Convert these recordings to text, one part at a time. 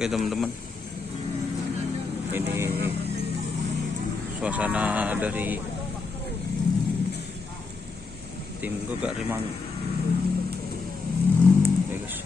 Oke teman-teman, ini suasana dari tim Gegak Rimang. Oke guys,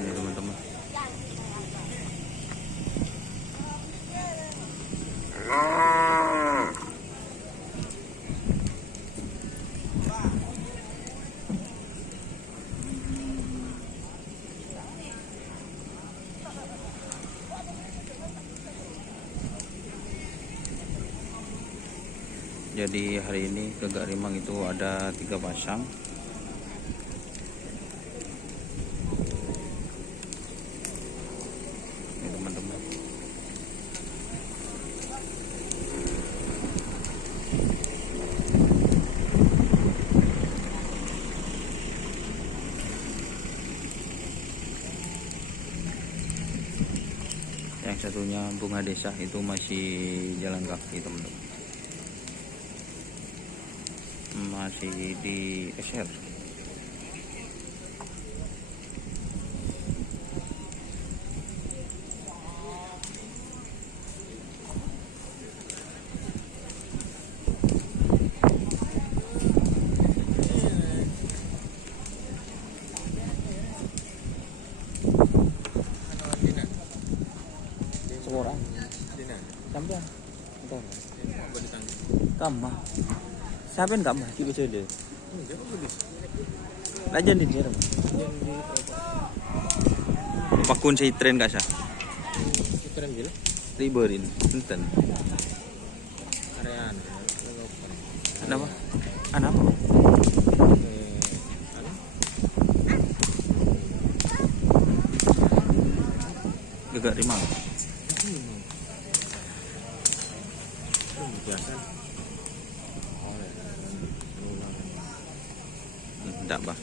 ini teman-teman. Jadi hari ini Gegak Rimang itu ada 3 pasang. Ini teman-teman. Yang satunya bunga desa itu masih jalan kaki teman-teman. Masih di SR. Semua orang sampai kamah siapa yang kamah di baca deh lajan di sini pakun saya tren gak sah Tren gila riberin enten arean kenapa anak Gegak Rimang biasa enggak bah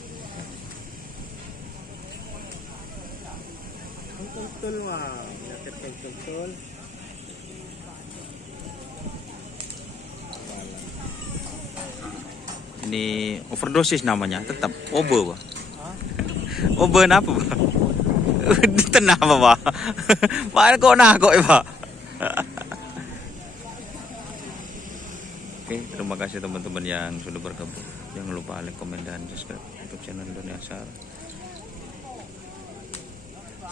betul wah penyakit betul ini overdosis namanya tetap obe bah obe apa bah tenang apa bah mana kok nah kok ya bah. Oke, terima kasih teman-teman yang sudah bergabung. Jangan lupa like, komen, dan subscribe YouTube channel Indonesia.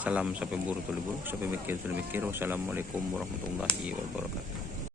Salam sampai buru tuli buru, sampai mikir tuli mikir. Wassalamualaikum warahmatullahi wabarakatuh.